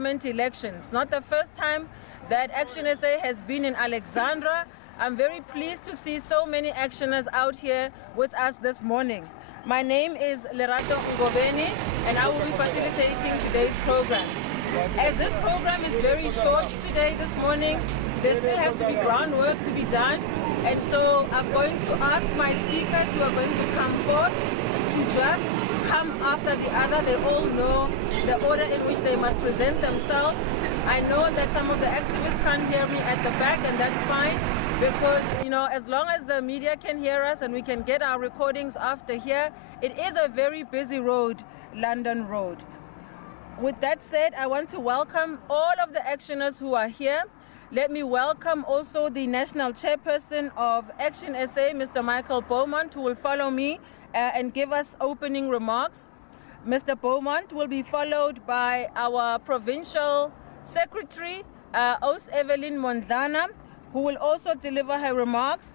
government elections. Not the first time that ActionSA has been in Alexandra. I'm very pleased to see so many actioners out here with us this morning. My name is Lerato Ngobeni, and I will be facilitating today's program. As this program is very short today, this morning, there still has to be groundwork to be done. And so I'm going to ask my speakers who are going to come forth to just come after the other. They all know the order in which they must present themselves. I know that some of the activists can't hear me at the back, and that's fine. Because, you know, as long as the media can hear us and we can get our recordings after here, it is a very busy road, London Road. With that said, I want to welcome all of the actioners who are here. Let me welcome also the National Chairperson of ActionSA, Mr. Michael Beaumont, who will follow me and give us opening remarks. Mr. Beaumont will be followed by our Provincial Secretary, Os Evelyn Mondlana, who will also deliver her remarks,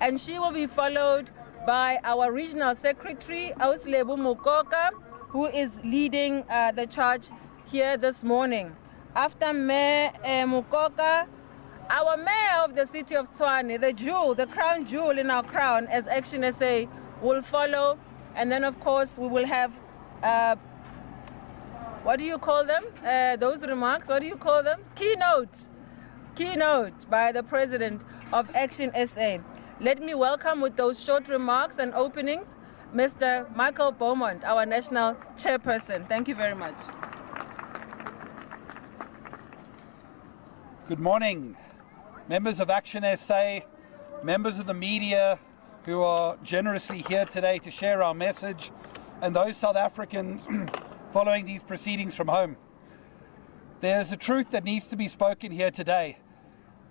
and she will be followed by our Regional Secretary, Auslebu Mukoka, who is leading the charge here this morning. After Mayor Mukoka, our Mayor of the city of Tshwane, the jewel, the crown jewel in our crown as ActionSA, will follow, and then of course we will have, what do you call them? Those remarks, what do you call them? Keynote by the President of ActionSA. Let me welcome with those short remarks and openings, Mr. Michael Beaumont, our National Chairperson. Thank you very much. Good morning, members of ActionSA, members of the media who are generously here today to share our message, and those South Africans following these proceedings from home. There's a truth that needs to be spoken here today.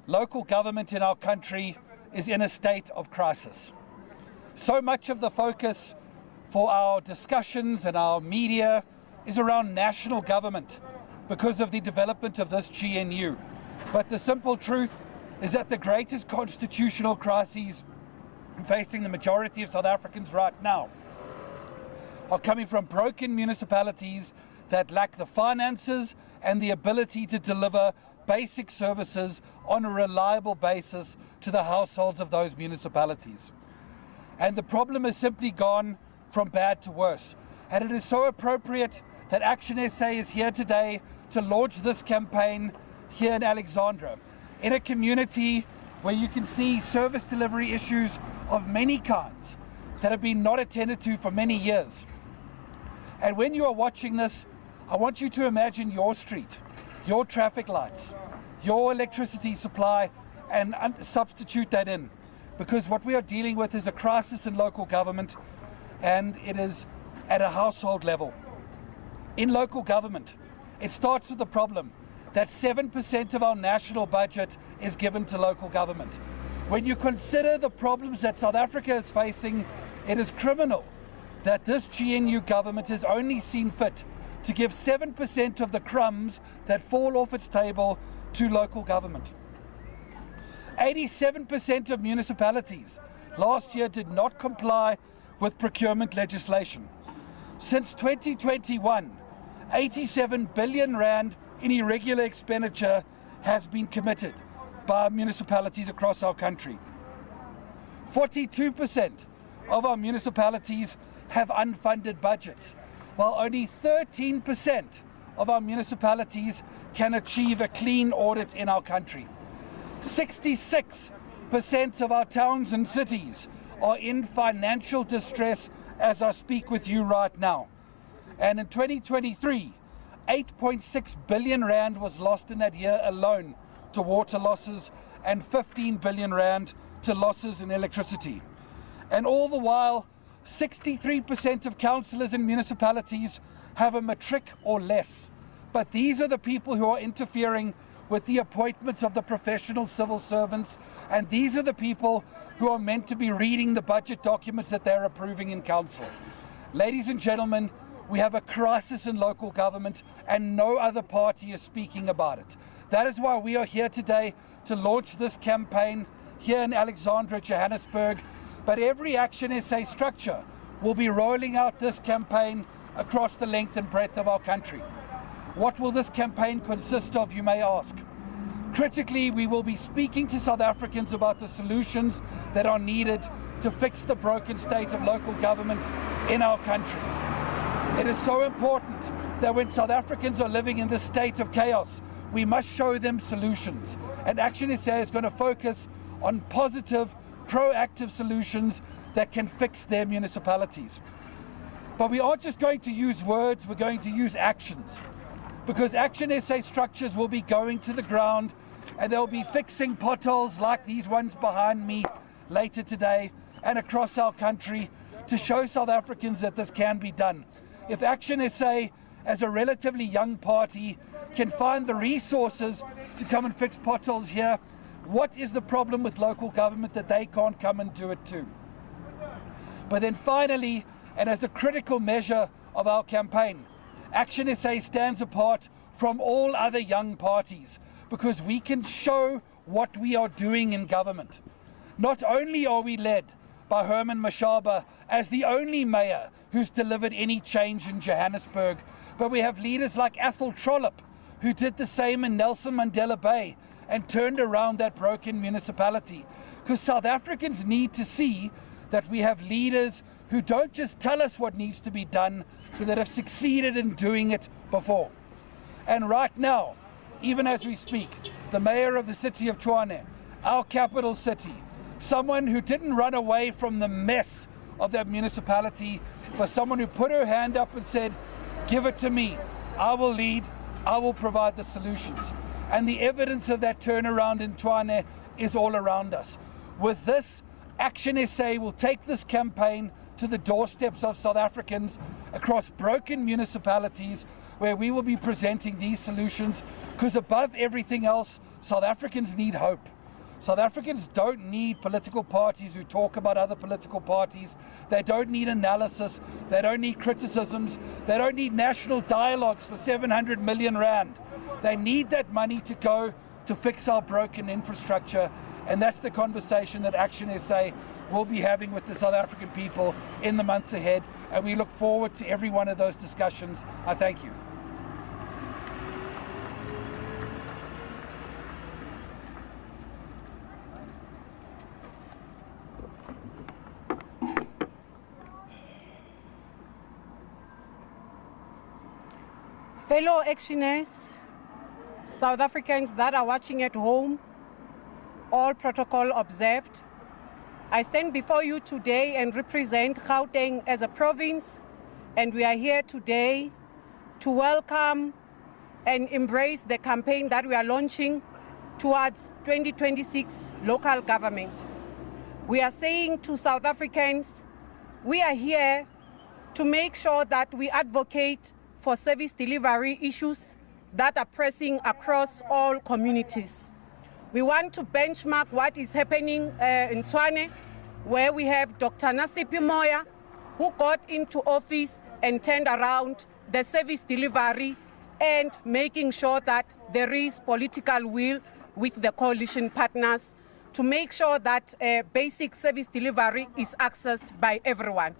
Local government in our country is in a state of crisis. So much of the focus for our discussions and our media is around national government because of the development of this GNU. But the simple truth is that the greatest constitutional crises facing the majority of South Africans right now are coming from broken municipalities that lack the finances and the ability to deliver basic services on a reliable basis to the households of those municipalities. And the problem has simply gone from bad to worse. And it is so appropriate that ActionSA is here today to launch this campaign here in Alexandra, in a community where you can see service delivery issues of many kinds that have been not attended to for many years. And when you are watching this, I want you to imagine your street, your traffic lights, your electricity supply, and substitute that in. Because what we are dealing with is a crisis in local government, and it is at a household level. In local government, it starts with the problem that 7% of our national budget is given to local government. When you consider the problems that South Africa is facing, it is criminal that this GNU government has only seen fit to give 7% of the crumbs that fall off its table to local government. 87% of municipalities last year did not comply with procurement legislation. Since 2021, 87 billion rand in irregular expenditure has been committed by municipalities across our country. 42% of our municipalities have unfunded budgets, while only 13% of our municipalities can achieve a clean audit in our country. 66% of our towns and cities are in financial distress as I speak with you right now. And in 2023, 8.6 billion rand was lost in that year alone to water losses, and 15 billion rand to losses in electricity. And all the while, 63% of councillors in municipalities have a matric or less. But these are the people who are interfering with the appointments of the professional civil servants, and these are the people who are meant to be reading the budget documents that they're approving in council. Ladies and gentlemen, we have a crisis in local government, and no other party is speaking about it. That is why we are here today to launch this campaign here in Alexandra, Johannesburg. But every ActionSA structure will be rolling out this campaign across the length and breadth of our country. What will this campaign consist of, you may ask? Critically, we will be speaking to South Africans about the solutions that are needed to fix the broken state of local government in our country. It is so important that when South Africans are living in this state of chaos, we must show them solutions. And ActionSA is going to focus on positive, proactive solutions that can fix their municipalities. But we aren't just going to use words, we're going to use actions. Because ActionSA structures will be going to the ground and they'll be fixing potholes like these ones behind me later today and across our country to show South Africans that this can be done. If ActionSA, as a relatively young party, can find the resources to come and fix potholes here, what is the problem with local government that they can't come and do it too? But then finally, and as a critical measure of our campaign, ActionSA stands apart from all other young parties because we can show what we are doing in government. Not only are we led by Herman Mashaba as the only mayor who's delivered any change in Johannesburg, but we have leaders like Athol Trollip, who did the same in Nelson Mandela Bay and turned around that broken municipality. Because South Africans need to see that we have leaders who don't just tell us what needs to be done, but that have succeeded in doing it before. And right now, even as we speak, the mayor of the city of Tshwane, our capital city, someone who didn't run away from the mess of that municipality, but someone who put her hand up and said, give it to me, I will lead, I will provide the solutions. And the evidence of that turnaround in Tshwane is all around us. With this, ActionSA will take this campaign to the doorsteps of South Africans across broken municipalities where we will be presenting these solutions, because above everything else, South Africans need hope. South Africans don't need political parties who talk about other political parties. They don't need analysis. They don't need criticisms. They don't need national dialogues for 700 million rand. They need that money to go to fix our broken infrastructure. And that's the conversation that ActionSA will be having with the South African people in the months ahead. And we look forward to every one of those discussions. I thank you. Fellow Actioners, South Africans that are watching at home, all protocol observed, I stand before you today and represent Gauteng as a province, and we are here today to welcome and embrace the campaign that we are launching towards 2026 local government. We are saying to South Africans, we are here to make sure that we advocate for service delivery issues that are pressing across all communities. We want to benchmark what is happening in Tshwane, where we have Dr. Nasipi Moya, who got into office and turned around the service delivery and making sure that there is political will with the coalition partners to make sure that basic service delivery is accessed by everyone.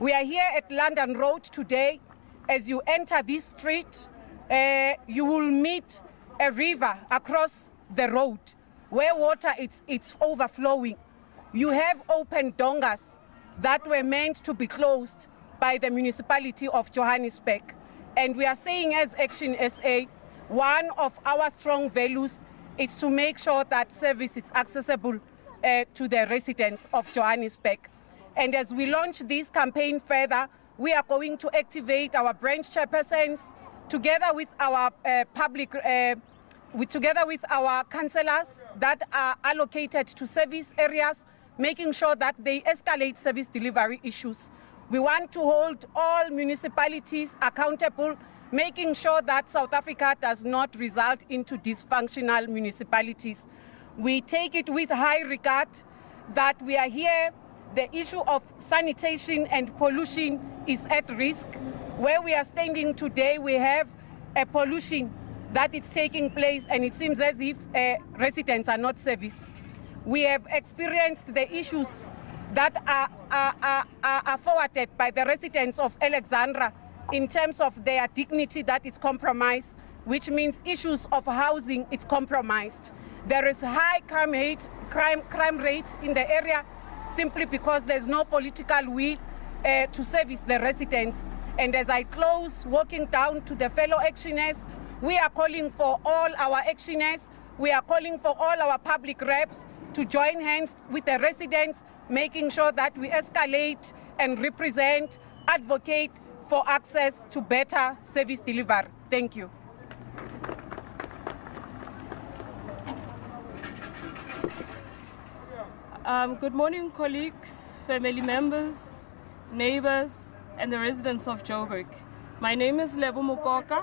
We are here at London Road today. As you enter this street, you will meet a river across the road where water it's overflowing. You have open dongas that were meant to be closed by the municipality of Johannesburg. And we are saying as ActionSA, one of our strong values is to make sure that service is accessible to the residents of Johannesburg. And as we launch this campaign further, we are going to activate our branch chairpersons together with our together with our councillors that are allocated to service areas, making sure that they escalate service delivery issues. We want to hold all municipalities accountable, making sure that South Africa does not result into dysfunctional municipalities. We take it with high regard that we are here. The issue of sanitation and pollution is at risk. Where we are standing today, we have a pollution that is taking place, and it seems as if residents are not serviced. We have experienced the issues that are forwarded by the residents of Alexandra in terms of their dignity that is compromised, which means issues of housing is compromised. There is high crime rate in the area simply because there's no political will to service the residents. And as I close, walking down to the fellow actioners, we are calling for all our actioners, we are calling for all our public reps to join hands with the residents, making sure that we escalate and represent, advocate for access to better service delivery. Thank you. Good morning, colleagues, family members, neighbors, and the residents of Joburg. My name is Lebo Mokoka.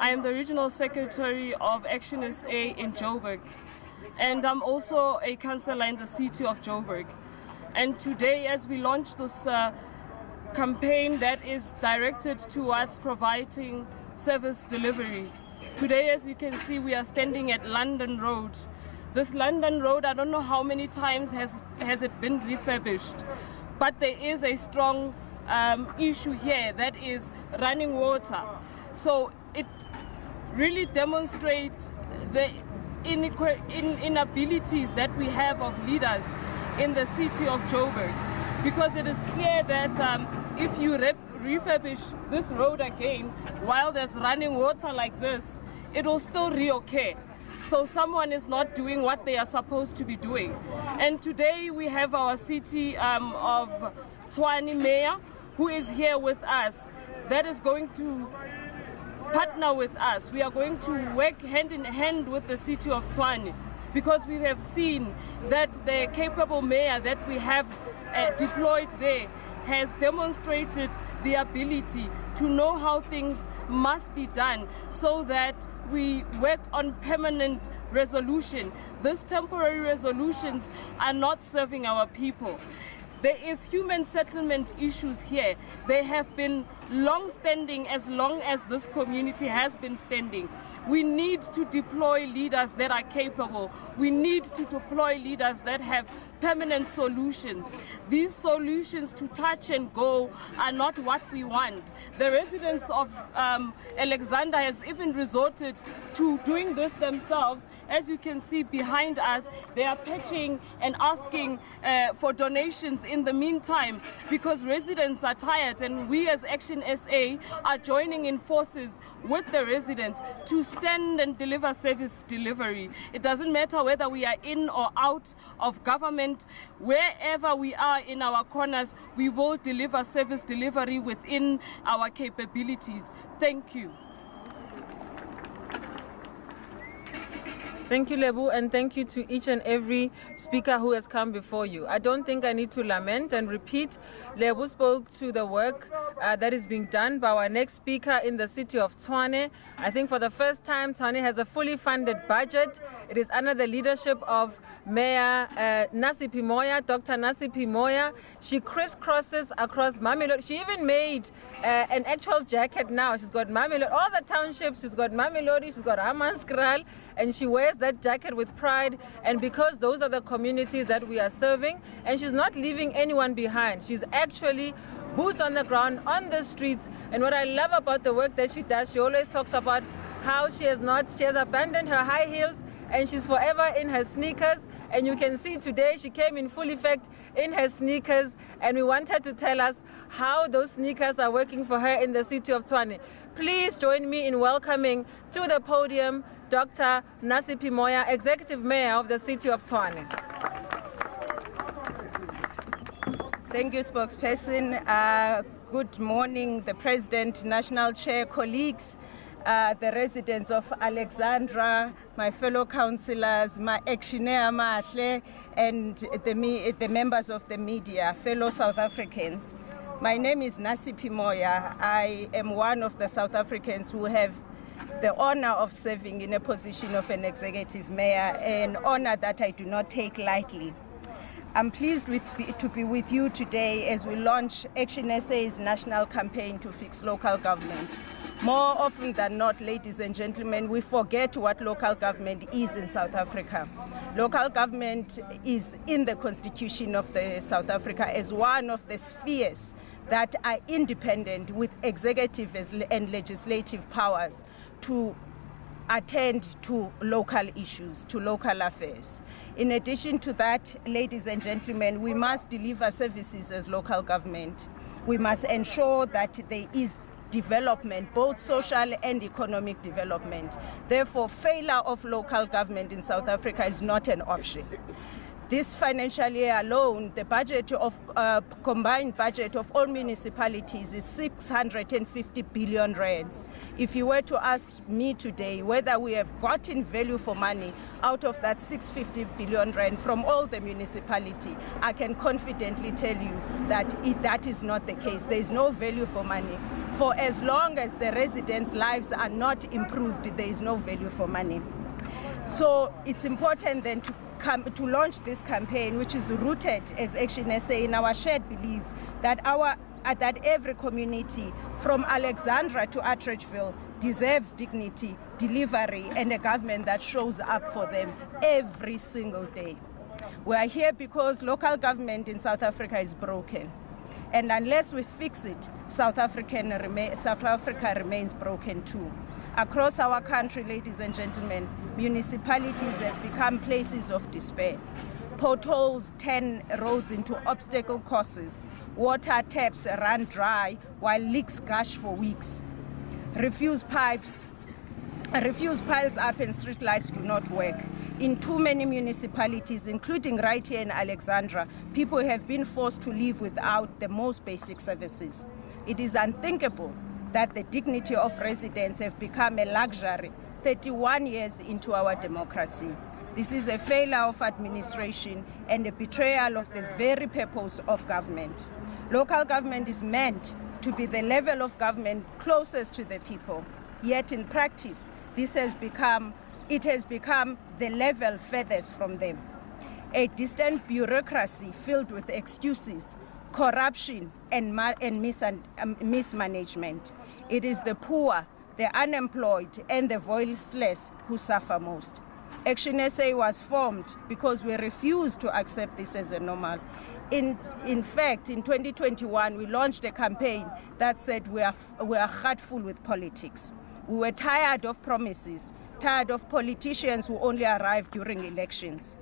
I am the Regional Secretary of ActionSA in Joburg. And I'm also a councillor in the city of Joburg. And today, as we launch this campaign that is directed towards providing service delivery, today, as you can see, we are standing at London Road. This London Road, I don't know how many times has it been refurbished, but there is a strong issue here, that is running water. So it really demonstrates the inabilities that we have of leaders in the city of Joburg, because it is clear that if you refurbish this road again while there's running water like this, it will still reoccur. So someone is not doing what they are supposed to be doing. And today we have our city of Tshwane mayor, who is here with us, that is going to partner with us. We are going to work hand in hand with the city of Tshwane, because we have seen that the capable mayor that we have deployed there has demonstrated the ability to know how things must be done so that we work on permanent resolution. These temporary resolutions are not serving our people. There is human settlement issues here. They have been long-standing as long as this community has been standing. We need to deploy leaders that are capable. We need to deploy leaders that have permanent solutions. These solutions to touch and go are not what we want. The residents of Alexandra has even resorted to doing this themselves. As you can see behind us, they are pitching and asking for donations in the meantime, because residents are tired, and we as ActionSA are joining in forces with the residents to stand and deliver service delivery. It doesn't matter whether we are in or out of government. Wherever we are in our corners, we will deliver service delivery within our capabilities. Thank you. Thank you, Lebu, and thank you to each and every speaker who has come before you. I don't think I need to lament and repeat. Lebu spoke to the work that is being done by our next speaker in the city of Tshwane. I think for the first time, Tshwane has a fully funded budget. It is under the leadership of Mayor Nasiphi Moya, Dr. Nasiphi Moya. She crisscrosses across Mamelodi. She even made an actual jacket now. She's got Mamelodi, all the townships. She's got Mamelodi, she's got Hammanskraal, and she wears that jacket with pride. And because those are the communities that we are serving, and she's not leaving anyone behind. She's actually boots on the ground, on the streets. And what I love about the work that she does, she always talks about how she has abandoned her high heels, and she's forever in her sneakers. And you can see today she came in full effect in her sneakers, and we want her to tell us how those sneakers are working for her in the city of Tshwane. Please join me in welcoming to the podium Dr. Nasiphi Moya, Executive Mayor of the city of Tshwane. Thank you, spokesperson. Good morning, the President, National Chair, colleagues, the residents of Alexandra, my fellow councillors, my actionnaire Mahle, and the members of the media, fellow South Africans. My name is Nasiphi Moya. I am one of the South Africans who have the honor of serving in a position of an executive mayor, an honor that I do not take lightly. I'm pleased to be with you today as we launch ActionSA's national campaign to fix local government. More often than not, ladies and gentlemen, we forget what local government is in South Africa. Local government is in the Constitution of South Africa as one of the spheres that are independent with executive and legislative powers to attend to local issues, to local affairs. In addition to that, ladies and gentlemen, we must deliver services as local government. We must ensure that there is development, both social and economic development. Therefore, failure of local government in South Africa is not an option. This financial year alone, the budget of combined budget of all municipalities is 650 billion rands. If you were to ask me today whether we have gotten value for money out of that 650 billion rand from all the municipality, I can confidently tell you that that is not the case. There is no value for money. For as long as the residents' lives are not improved, there is no value for money. So it's important then to launch this campaign, which is rooted as ActionSA in our shared belief that every community from Alexandra to Atteridgeville deserves dignity, delivery, and a government that shows up for them every single day. We are here because local government in South Africa is broken. And unless we fix it, South Africa remains broken too. Across our country, ladies and gentlemen, municipalities have become places of despair. Potholes turn roads into obstacle courses. Water taps run dry while leaks gush for weeks. Refuse piles up and street lights do not work. In too many municipalities, including right here in Alexandra, people have been forced to live without the most basic services. It is unthinkable that the dignity of residents have become a luxury 31 years into our democracy. This is a failure of administration and a betrayal of the very purpose of government. Local government is meant to be the level of government closest to the people. Yet in practice, it has become the level furthest from them. A distant bureaucracy filled with excuses, corruption, and mismanagement. It is the poor, the unemployed, and the voiceless who suffer most. ActionSA was formed because we refused to accept this as a normal. In fact, in 2021, we launched a campaign that said we are heartful with politics. We were tired of promises, tired of politicians who only arrive during elections,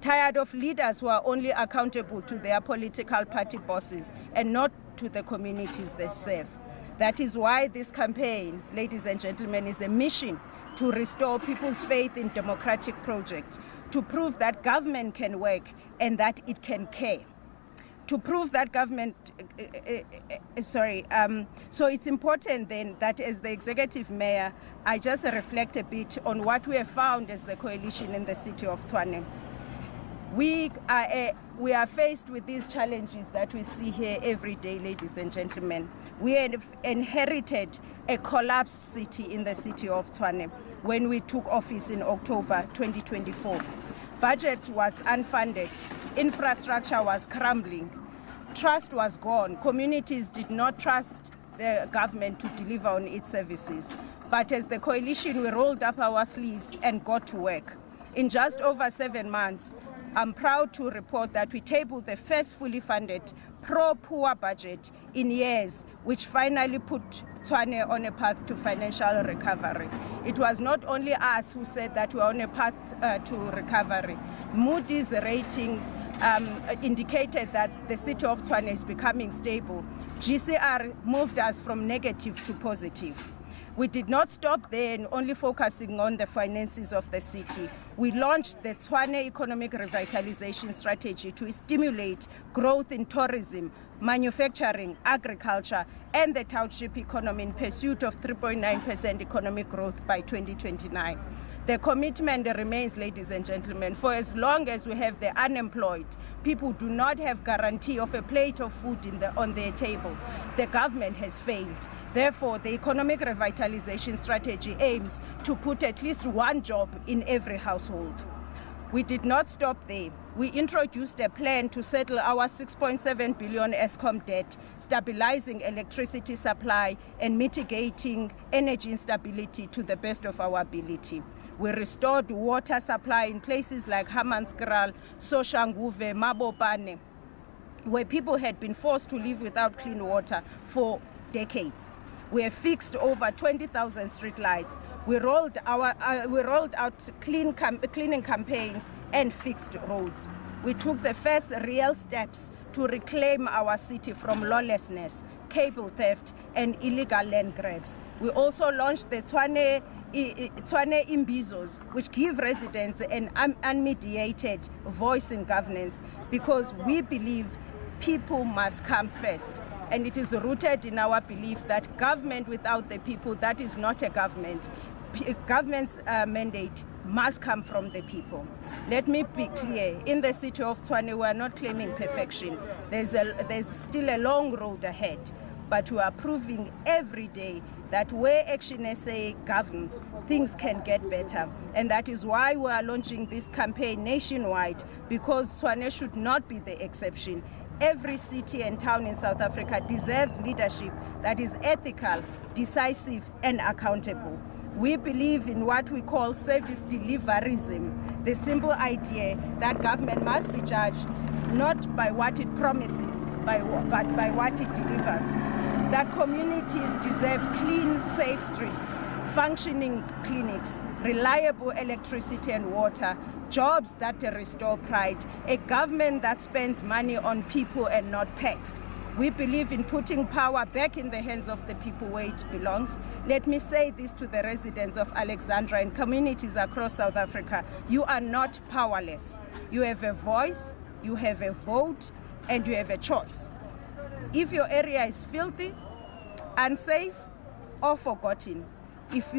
tired of leaders who are only accountable to their political party bosses and not to the communities they serve. That is why this campaign, ladies and gentlemen, is a mission to restore people's faith in democratic projects, to prove that government can work and that it can care. To prove that government, so it's important then that as the executive mayor, I just reflect a bit on what we have found as the coalition in the city of Tshwane. We are faced with these challenges that we see here every day, ladies and gentlemen. We have inherited a collapsed city in the city of Tshwane when we took office in October 2024. Budget was unfunded, infrastructure was crumbling, trust was gone, communities did not trust the government to deliver on its services. But as the coalition, we rolled up our sleeves and got to work. In just over 7 months, I'm proud to report that we tabled the first fully funded pro-poor budget in years, which finally put Tshwane on a path to financial recovery. It was not only us who said that we are on a path to recovery. Moody's rating indicated that the city of Tshwane is becoming stable. GCR moved us from negative to positive. We did not stop there and only focusing on the finances of the city. We launched the Tshwane Economic Revitalization Strategy to stimulate growth in tourism, manufacturing, agriculture, and the township economy in pursuit of 3.9% economic growth by 2029. The commitment remains, ladies and gentlemen, for as long as we have the unemployed, people do not have guarantee of a plate of food on their table, the government has failed. Therefore, the economic revitalization strategy aims to put at least one job in every household. We did not stop there. We introduced a plan to settle our 6.7 billion Eskom debt, stabilizing electricity supply and mitigating energy instability to the best of our ability. We restored water supply in places like Hammanskraal, Soshanguve, Mabopane. where people had been forced to live without clean water for decades. We have fixed over 20,000 street lights. We rolled out cleaning campaigns and fixed roads. We took the first real steps to reclaim our city from lawlessness, cable theft, and illegal land grabs. We also launched the Tshwane Imbizos, which give residents an unmediated voice in governance, because we believe people must come first. And it is rooted in our belief that government without the people, that is not a government. Government's mandate must come from the people. Let me be clear, in the city of Tshwane, we are not claiming perfection. There's still a long road ahead, but we are proving every day that where ActionSA governs, things can get better. And that is why we are launching this campaign nationwide, because Tshwane should not be the exception. Every city and town in South Africa deserves leadership that is ethical, decisive, and accountable. We believe in what we call service deliverism, the simple idea that government must be judged not by what it promises, but by what it delivers. That communities deserve clean, safe streets, functioning clinics, reliable electricity and water, jobs that restore pride, a government that spends money on people and not PACs. We believe in putting power back in the hands of the people where it belongs. Let me say this to the residents of Alexandra and communities across South Africa. You are not powerless. You have a voice, you have a vote, and you have a choice. If your area is filthy, unsafe, or forgotten, if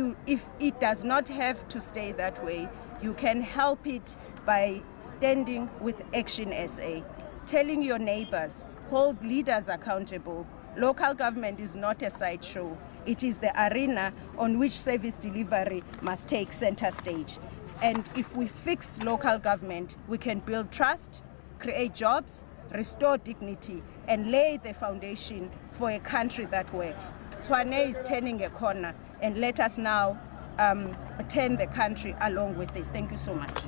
it does not have to stay that way, you can help it by standing with ActionSA, telling your neighbors, hold leaders accountable. Local government is not a sideshow. It is the arena on which service delivery must take center stage. And if we fix local government, we can build trust, create jobs, restore dignity, and lay the foundation for a country that works. Tshwane is turning a corner, and let us now turn the country along with it. Thank you so much.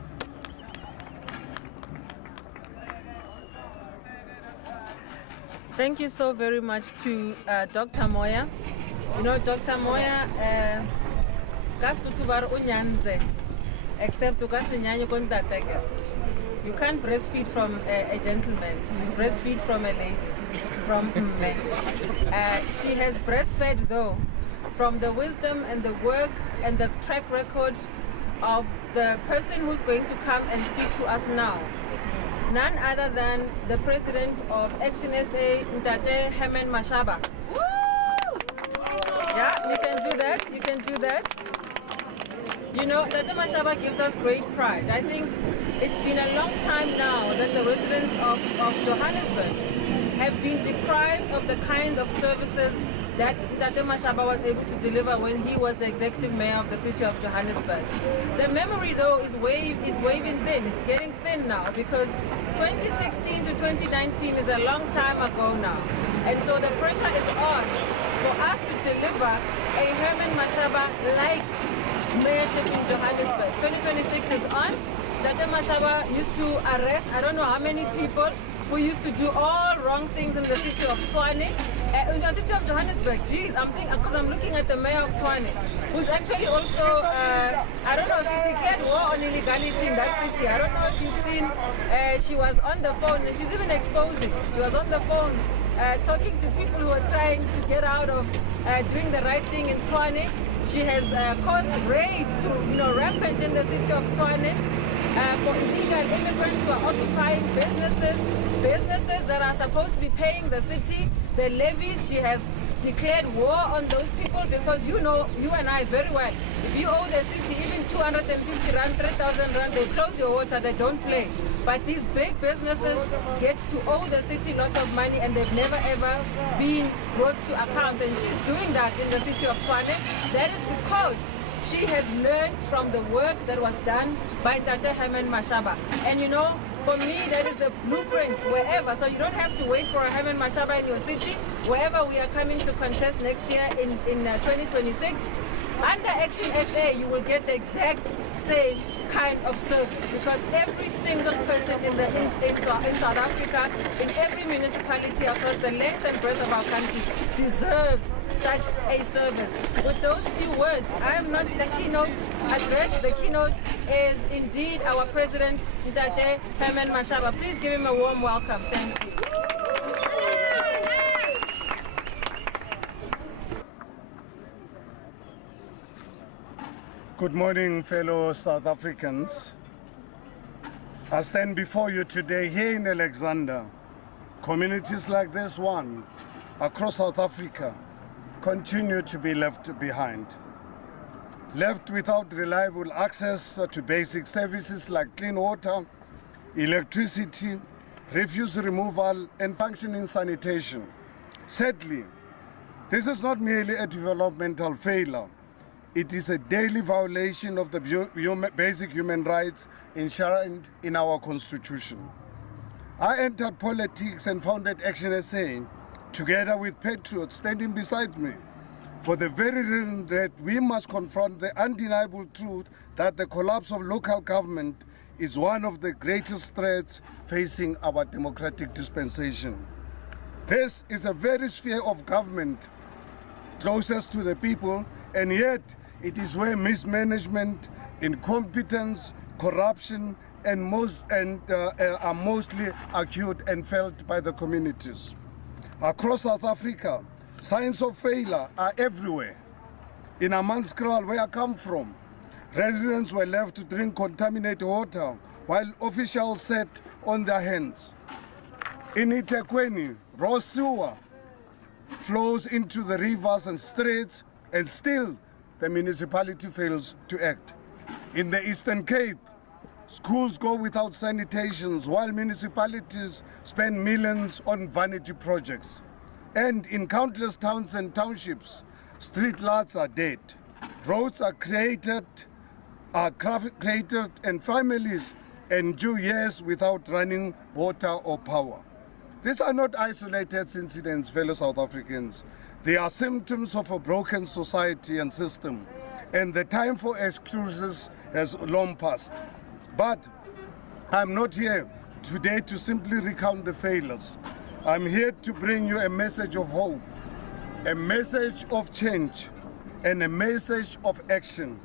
Thank you so very much to Dr. Moya. You know, Dr. Moya, except you can't breastfeed from a gentleman. You breastfeed from a lady, from she has breastfed, though, from the wisdom and the work and the track record of the person who's going to come and speak to us now. None other than the president of ActionSA, Ntate Herman Mashaba. Woo! Yeah, you can do that, you can do that. You know, Ntate Mashaba gives us great pride. I think it's been a long time now that the residents of Johannesburg have been deprived of the kind of services that Ntate Mashaba was able to deliver when he was the executive mayor of the city of Johannesburg. The memory, though, is waving thin. It's getting thin now, because 2016 to 2019 is a long time ago now. And so the pressure is on for us to deliver a Herman Mashaba-like mayorship in Johannesburg. 2026 is on. Ntate Mashaba used to arrest I don't know how many people who used to do all wrong things in the city of Tshwane. In the city of Johannesburg, geez, I'm thinking, because I'm looking at the mayor of Tshwane, who's actually also, I don't know, she's declared war on illegality in that city. I don't know if you've seen, she was on the phone, and she's even exposing. She was on the phone talking to people who are trying to get out of doing the right thing in Tshwane. She has caused raids to, rampant in the city of Tshwane for illegal immigrants who are occupying businesses that are supposed to be paying the city the levies. She has declared war on those people, because you and I very well, if you owe the city even 250 rand, 3,000 rand, they close your water, they don't play. But these big businesses get to owe the city lots of money, and they've never ever been brought to account. And she's doing that in the city of Tshwane. That is because she has learned from the work that was done by Ntate Herman Mashaba. And for me, that is the blueprint wherever. So you don't have to wait for a Herman Mashaba in your city. Wherever we are coming to contest next year in 2026, Under ActionSA, you will get the exact same kind of service, because every single person in South Africa, in every municipality across the length and breadth of our country, deserves such a service. With those few words, I am not the keynote address. The keynote is indeed our President, Ntate Herman Mashaba. Please give him a warm welcome. Thank you. Good morning, fellow South Africans. I stand before you today here in Alexandra. Communities like this one across South Africa continue to be left behind. Left without reliable access to basic services like clean water, electricity, refuse removal, and functioning sanitation. Sadly, this is not merely a developmental failure. It is a daily violation of the basic human rights enshrined in our Constitution. I entered politics and founded ActionSA together with patriots standing beside me for the very reason that we must confront the undeniable truth that the collapse of local government is one of the greatest threats facing our democratic dispensation. This is a very sphere of government closest to the people, and yet it is where mismanagement, incompetence, corruption, are mostly acute and felt by the communities. Across South Africa, signs of failure are everywhere. In Hammanskraal, where I come from, residents were left to drink contaminated water while officials sat on their hands. In Tshwane, raw sewer flows into the rivers and streets, and still the municipality fails to act. In the Eastern Cape, schools go without sanitations while municipalities spend millions on vanity projects. And in countless towns and townships, street lights are dead. Roads are created, and families endure years without running water or power. These are not isolated incidents, fellow South Africans. They are symptoms of a broken society and system, and the time for excuses has long passed. But I'm not here today to simply recount the failures. I'm here to bring you a message of hope, a message of change, and a message of action.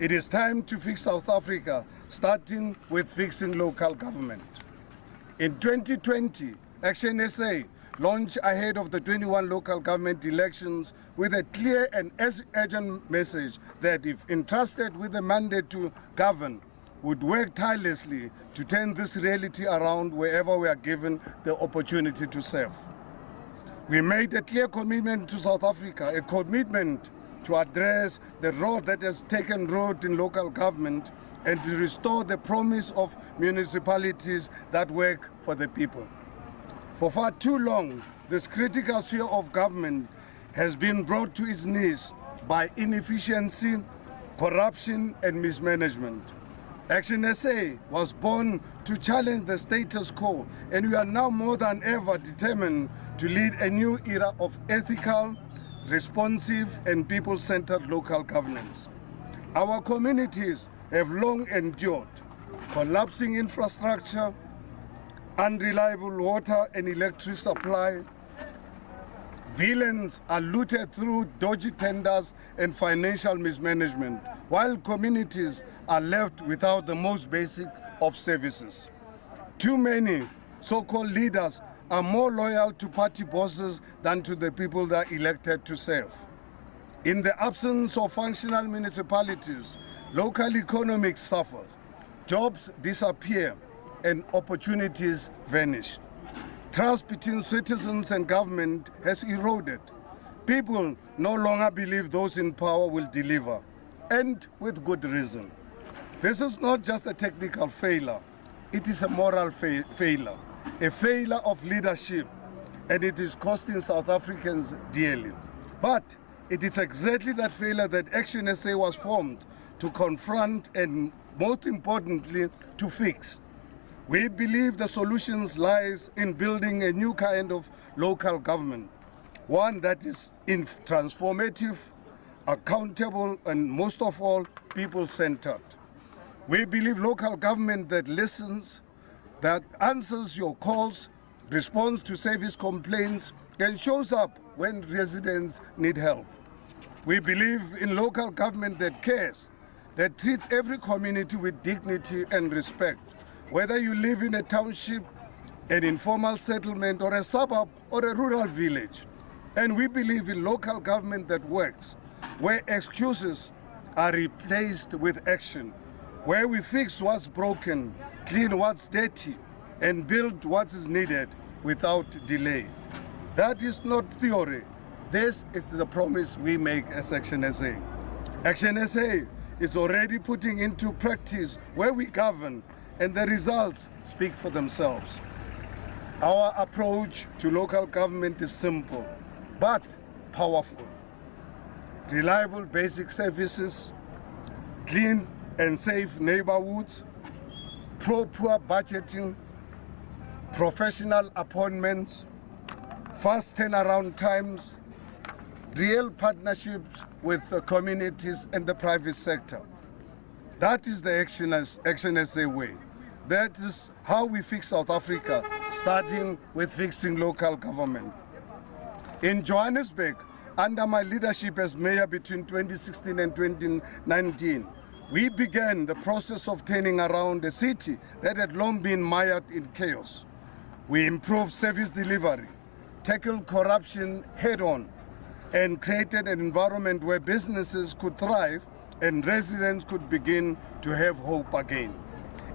It is time to fix South Africa, starting with fixing local government. In 2020, ActionSA launched ahead of the 21 local government elections with a clear and urgent message that if entrusted with the mandate to govern, would work tirelessly to turn this reality around wherever we are given the opportunity to serve. We made a clear commitment to South Africa, a commitment to address the road that has taken root in local government and to restore the promise of municipalities that work for the people. For far too long, this critical sphere of government has been brought to its knees by inefficiency, corruption, and mismanagement. ActionSA was born to challenge the status quo, and we are now more than ever determined to lead a new era of ethical, responsive, and people-centered local governance. Our communities have long endured collapsing infrastructure, unreliable water and electric supply. Billions are looted through dodgy tenders and financial mismanagement, while communities are left without the most basic of services. Too many so-called leaders are more loyal to party bosses than to the people they are elected to serve. In the absence of functional municipalities, local economics suffer, jobs disappear, and opportunities vanish. Trust between citizens and government has eroded. People no longer believe those in power will deliver, and with good reason. This is not just a technical failure, it is a moral failure, a failure of leadership, and it is costing South Africans dearly. But it is exactly that failure that ActionSA was formed to confront and, most importantly, to fix. We believe the solutions lies in building a new kind of local government, one that is transformative, accountable, and most of all, people-centered. We believe local government that listens, that answers your calls, responds to service complaints, and shows up when residents need help. We believe in local government that cares, that treats every community with dignity and respect, whether you live in a township, an informal settlement, or a suburb, or a rural village. And we believe in local government that works, where excuses are replaced with action, where we fix what's broken, clean what's dirty, and build what is needed without delay. That is not theory. This is the promise we make as ActionSA. ActionSA is already putting into practice where we govern, and the results speak for themselves. Our approach to local government is simple, but powerful. Reliable basic services, clean and safe neighborhoods, proper budgeting, professional appointments, fast turnaround times, real partnerships with the communities and the private sector. That is the ActionSA way. That is how we fix South Africa, starting with fixing local government. In Johannesburg, under my leadership as mayor between 2016 and 2019, we began the process of turning around a city that had long been mired in chaos. We improved service delivery, tackled corruption head-on, and created an environment where businesses could thrive and residents could begin to have hope again.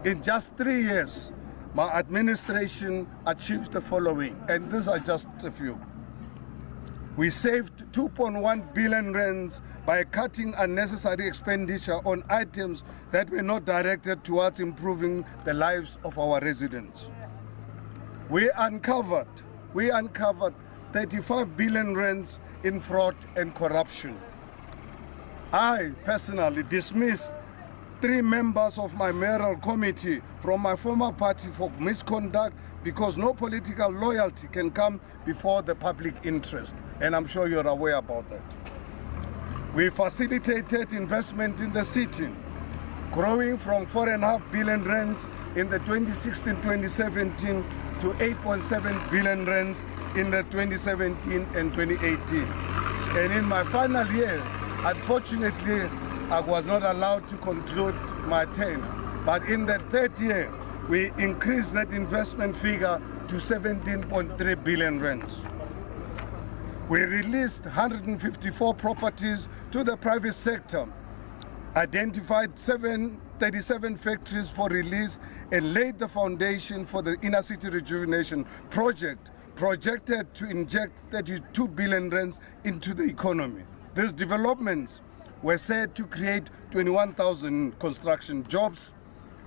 In just 3 years, my administration achieved the following, and these are just a few. We saved 2.1 billion rands by cutting unnecessary expenditure on items that were not directed towards improving the lives of our residents. We uncovered 35 billion rands in fraud and corruption. I personally dismissed 3 members of my mayoral committee from my former party for misconduct because no political loyalty can come before the public interest, and I'm sure you're aware about that. We facilitated investment in the city, growing from 4.5 billion rands in the 2016-2017 to 8.7 billion rands in the 2017 and 2018. And in my final year, unfortunately, I was not allowed to conclude my tenure. But in the 3rd year, we increased that investment figure to 17.3 billion rands. We released 154 properties to the private sector, identified 37 factories for release, and laid the foundation for the inner city rejuvenation project, projected to inject 32 billion rands into the economy. These developments were said to create 21,000 construction jobs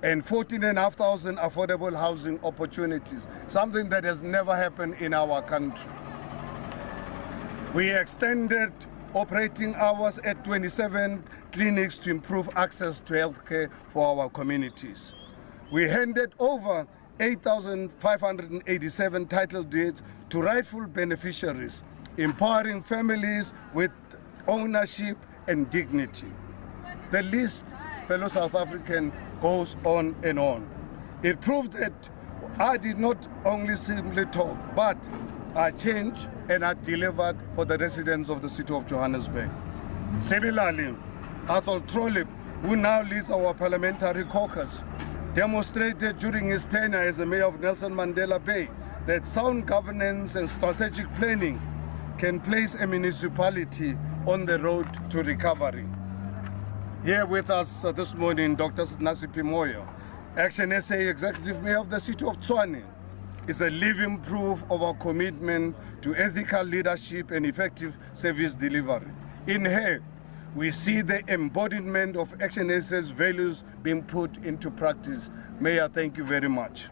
and 14,500 affordable housing opportunities, something that has never happened in our country. We extended operating hours at 27 clinics to improve access to healthcare for our communities. We handed over 8,587 title deeds to rightful beneficiaries, empowering families with ownership and dignity. The list, fellow South African, goes on and on. It proved that I did not only simply talk, but I changed and I delivered for the residents of the city of Johannesburg. Similarly, Athol Trollip, who now leads our parliamentary caucus, demonstrated during his tenure as the mayor of Nelson Mandela Bay that sound governance and strategic planning can place a municipality on the road to recovery. Here with us this morning, Dr. Nasipi Moyo, ActionSA Executive Mayor of the city of Tshwane, is a living proof of our commitment to ethical leadership and effective service delivery. In her, we see the embodiment of ActionSA's values being put into practice. Mayor, thank you very much.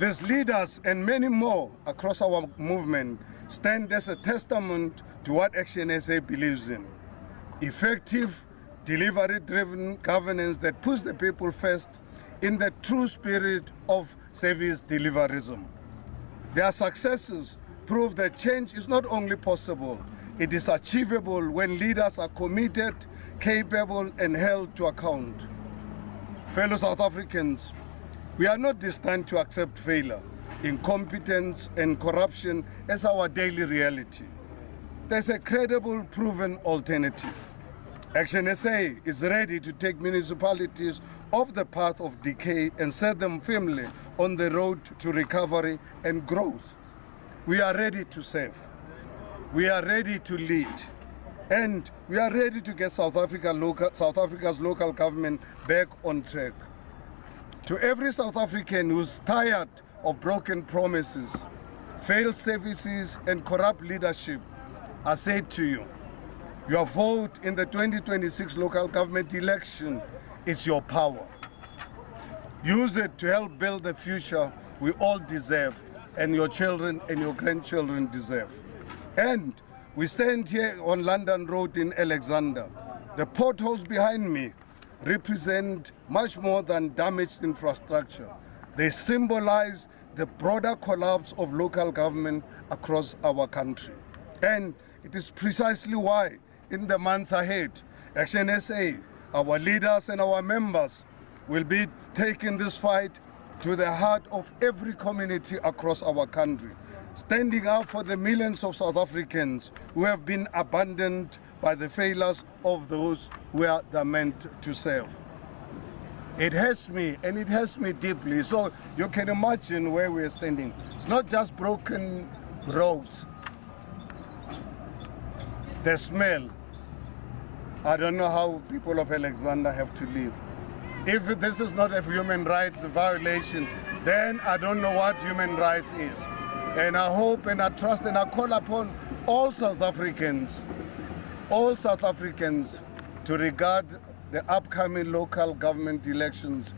These leaders and many more across our movement stand as a testament to what ActionSA believes in. Effective, delivery-driven governance that puts the people first in the true spirit of service deliverism. Their successes prove that change is not only possible, It is achievable when leaders are committed, capable, and held to account. Fellow South Africans, we are not destined to accept failure, incompetence, and corruption as our daily reality. There's a credible, proven alternative. ActionSA is ready to take municipalities off the path of decay and set them firmly on the road to recovery and growth. We are ready to serve. We are ready to lead. And we are ready to get South Africa's local government back on track. To every South African who's tired of broken promises, failed services, and corrupt leadership, I say to you, your vote in the 2026 local government election is your power. Use it to help build the future we all deserve, and your children and your grandchildren deserve. And we stand here on London Road in Alexandra. The potholes behind me represent much more than damaged infrastructure. They symbolize the broader collapse of local government across our country. And it is precisely why, in the months ahead, ActionSA, our leaders and our members will be taking this fight to the heart of every community across our country, standing up for the millions of South Africans who have been abandoned by the failures of those who are meant to serve. It hurts me, and it hurts me deeply. So you can imagine where we're standing. It's not just broken roads. The smell. I don't know how people of Alexandra have to live. If this is not a human rights violation, then I don't know what human rights is. And I hope and I trust and I call upon all South Africans to regard the upcoming local government elections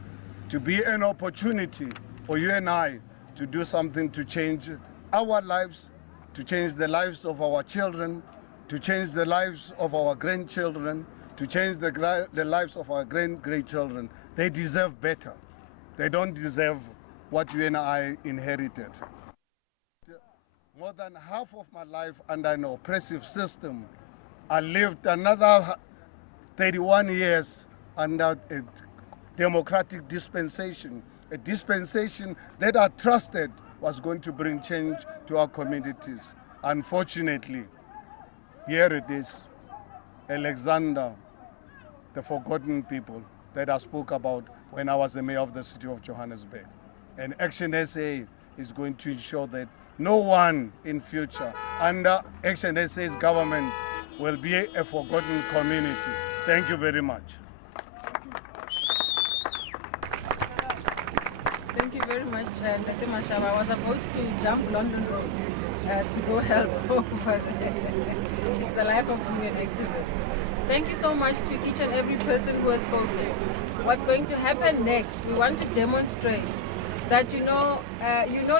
to be an opportunity for you and I to do something to change our lives, to change the lives of our children, to change the lives of our grandchildren, to change the lives of our great-grandchildren. They deserve better. They don't deserve what you and I inherited. More than half of my life under an oppressive system, I lived another 31 years under a democratic dispensation, a dispensation that I trusted was going to bring change to our communities. Unfortunately, here it is, Alexandra, the forgotten people that I spoke about when I was the mayor of the city of Johannesburg. And ActionSA is going to ensure that no one in future under ActionSA's government will be a forgotten community. Thank you very much. Thank you very much, Dr. Mashaba. I was about to jump London Road to go help over there. It's the life of being an activist. Thank you so much to each and every person who has spoken. What's going to happen next? We want to demonstrate that you know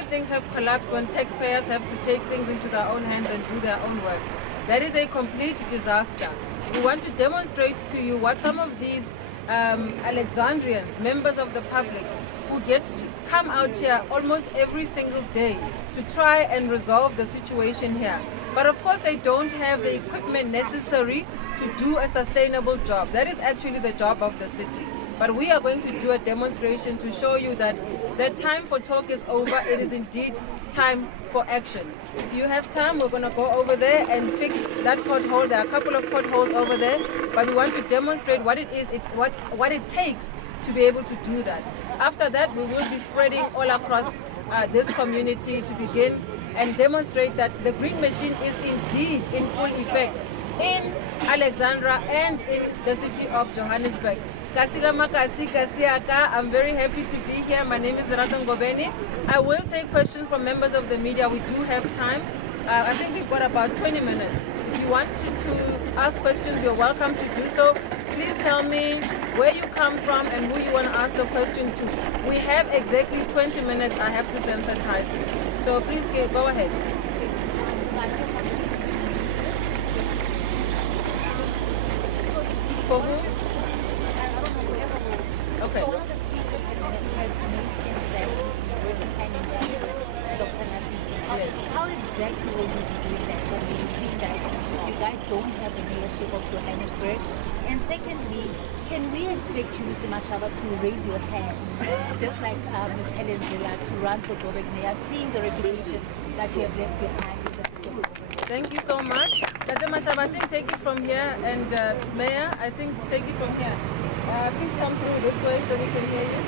things have collapsed when taxpayers have to take things into their own hands and do their own work. That is a complete disaster. We want to demonstrate to you what some of these Alexandrians, members of the public, who get to come out here almost every single day to try and resolve the situation here. But of course they don't have the equipment necessary to do a sustainable job. That is actually the job of the city. But we are going to do a demonstration to show you that the time for talk is over. It is indeed time for action. If you have time, we're going to go over there and fix that pothole. There are a couple of potholes over there, but we want to demonstrate what it is, what it takes to be able to do that. After that, we will be spreading all across this community to begin and demonstrate that the green machine is indeed in full effect in Alexandra and in the city of Johannesburg. I'm very happy to be here. My name is Lerato Ngobeni. I will take questions from members of the media. We do have time. I think we've got about 20 minutes. If you want to ask questions, you're welcome to do so. Please tell me where you come from and who you want to ask the question to. We have exactly 20 minutes. I have to sensitize you. So please go ahead. For who? Okay. So one of the speakers had mentioned that How exactly will you be doing that? So you see that expect you, Mr. Mashaba, to raise your hand, just like Ms. Alexandra, to run for Joburg Mayor, seeing the reputation that you have left behind in the city of Joburg? Thank you so much. Dr. Mashaba, I think take it from here, and Mayor, I think take it from here. Please come through this way so we can hear you.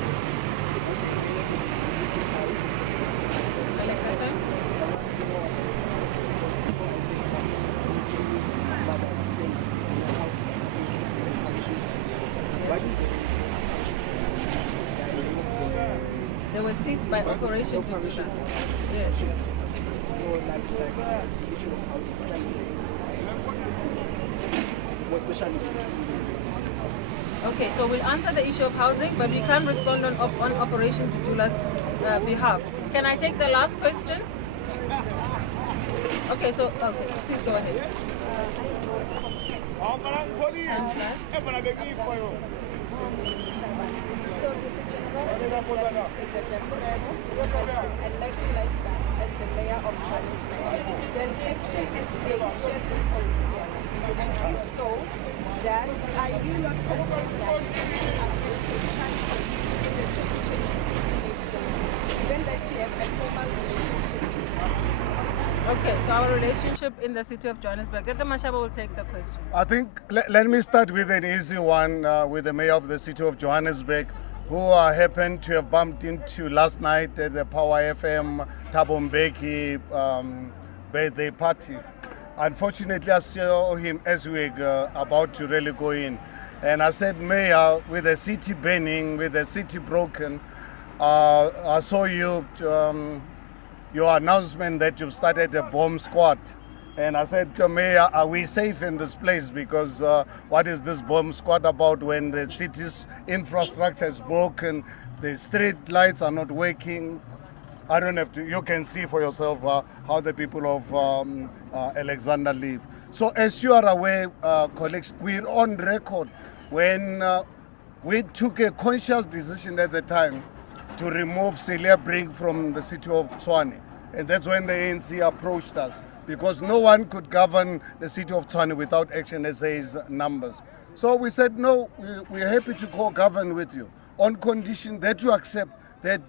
Alexandra? They were seized by Operation to do that. Yes. Okay, so we'll answer the issue of housing, but we can't respond on Operation Tutula's behalf. Can I take the last question? Okay, so please go ahead. So this is General I'd like to list that as the mayor of Johannesburg. Does ActionSA share this opinion? And if so, are you not concerned that chances in the 2026 elections, given that you have a formal relationship with them? Okay, so our relationship in the city of Johannesburg. Dr. Mashaba will take the question. I think let me start with an easy one with the mayor of the city of Johannesburg, who happened to have bumped into last night at the Power FM Thabo Mbeki birthday party. Unfortunately, I saw him as we were about to really go in. And I said, Mayor, with the city burning, with the city broken, I saw you, your announcement that you've started a bomb squad. And I said to Mayor, are we safe in this place? Because what is this bomb squad about when the city's infrastructure is broken, the street lights are not working? I don't have to, you can see for yourself how the people of Alexandra live. So as you are aware, colleagues, we're on record when we took a conscious decision at the time to remove Celia Brink from the city of Tshwane. And that's when the ANC approached us, because no one could govern the city of Tshwane without ActionSA's numbers. So we said, no, we're happy to co-govern with you on condition that you accept that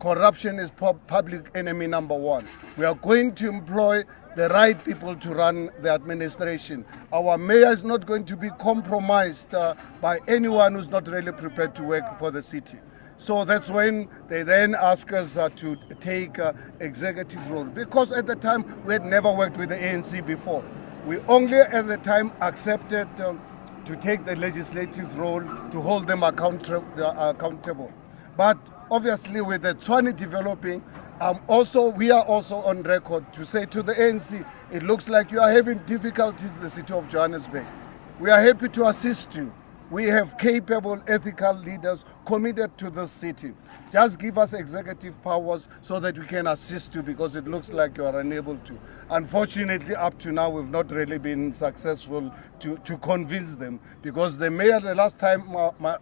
corruption is public enemy number one. We are going to employ the right people to run the administration. Our mayor is not going to be compromised by anyone who's not really prepared to work for the city. So that's when they then asked us to take executive role. Because at the time, we had never worked with the ANC before. We only at the time accepted to take the legislative role, to hold them accountable. But obviously with the Tshwane developing, we are also on record to say to the ANC, it looks like you are having difficulties in the city of Johannesburg. We are happy to assist you. We have capable, ethical leaders committed to this city. Just give us executive powers so that we can assist you, because it looks like you are unable to. Unfortunately, up to now, we've not really been successful to convince them, because the mayor, the last time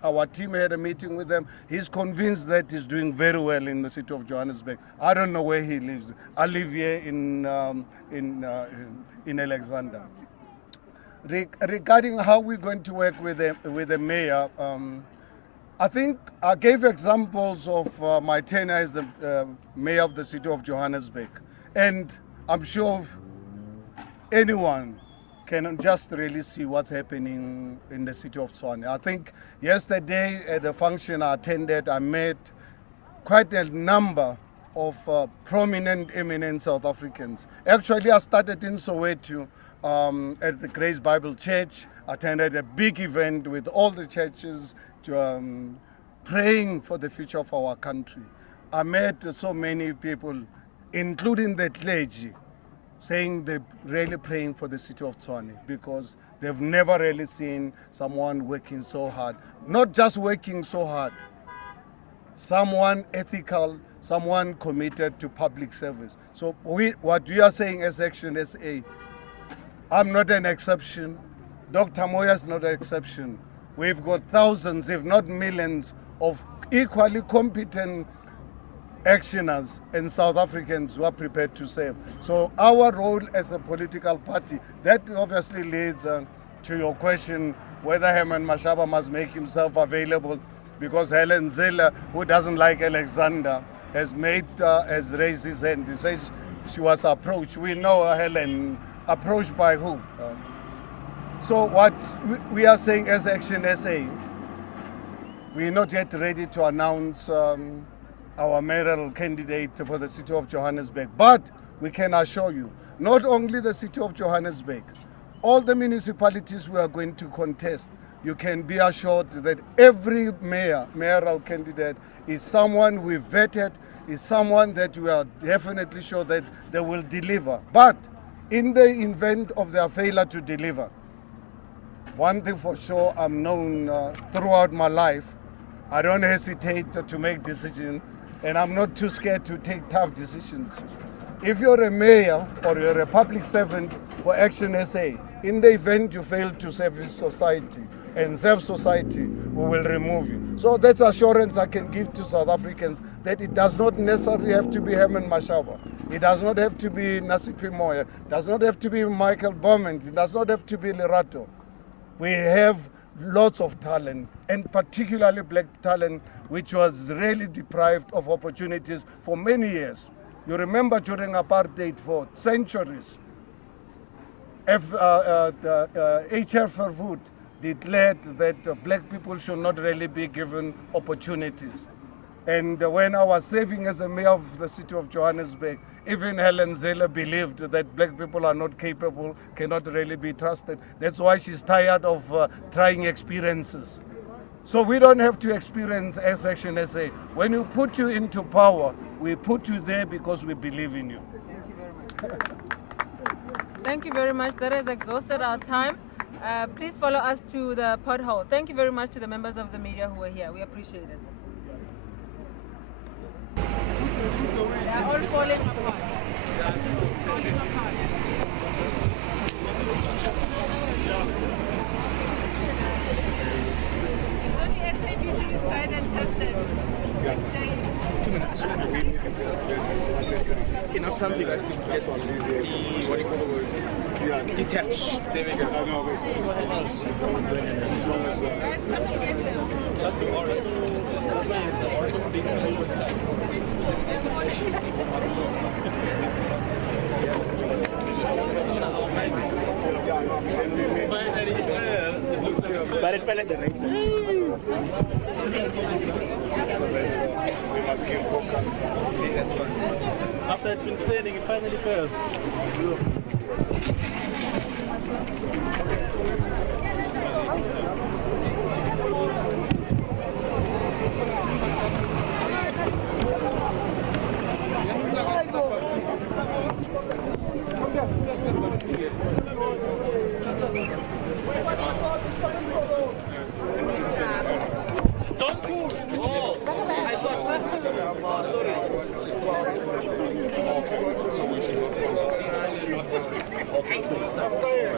our team had a meeting with them, he's convinced that he's doing very well in the city of Johannesburg. I don't know where he lives. I live here in Alexandra. Regarding how we're going to work with the mayor, I think I gave examples of my tenure as the mayor of the city of Johannesburg, and I'm sure anyone can just really see what's happening in the city of Tshwane. I think yesterday at the function I attended, I met quite a number of prominent, eminent South Africans. Actually, I started in Soweto at the Grace Bible Church, attended a big event with all the churches praying for the future of our country. I met so many people, including the clergy, saying they're really praying for the city of Tshwane, because they've never really seen someone working so hard. Not just working so hard, someone ethical, someone committed to public service. So what we are saying as ActionSA, I'm not an exception. Dr. Moya is not an exception. We've got thousands, if not millions, of equally competent actioners and South Africans who are prepared to serve. So our role as a political party, that obviously leads to your question whether Herman Mashaba must make himself available, because Helen Zille, who doesn't like Alexander, has raised his hand. He says she was approached. We know Helen, approached by who? So what we are saying as ActionSA, we're not yet ready to announce our mayoral candidate for the city of Johannesburg, but we can assure you, not only the city of Johannesburg, all the municipalities we are going to contest, you can be assured that every mayoral candidate is someone we vetted, is someone that we are definitely sure that they will deliver. But in the event of their failure to deliver, one thing for sure, I'm known throughout my life, I don't hesitate to make decisions, and I'm not too scared to take tough decisions. If you're a mayor or you're a public servant for ActionSA, in the event you fail to serve society and serve society, we will remove you. So that's assurance I can give to South Africans that it does not necessarily have to be Herman Mashaba. It does not have to be Nasipi Moya. It does not have to be Michael Bowman. It does not have to be Lerato. We have lots of talent, and particularly black talent, which was really deprived of opportunities for many years. You remember during apartheid for centuries, H.R. Verwoerd declared that black people should not really be given opportunities. And when I was serving as a mayor of the city of Johannesburg, even Helen Zille believed that black people are not capable, cannot really be trusted. That's why she's tired of trying experiences. So we don't have to experience as ActionSA. When you put you into power, we put you there because we believe in you. Thank you very much. That has exhausted our time. Please follow us to the pothole. Thank you very much to the members of the media who are here. We appreciate it. They are all falling apart. Falling apart. Only SABC is tried and tested. Enough time for you guys to get on the, what do you call the words? Detach. There we go. Guys, come and get them. But it fell at the right time. After it's been standing, it finally fell. Don't pull! Oh, I thought. Sorry.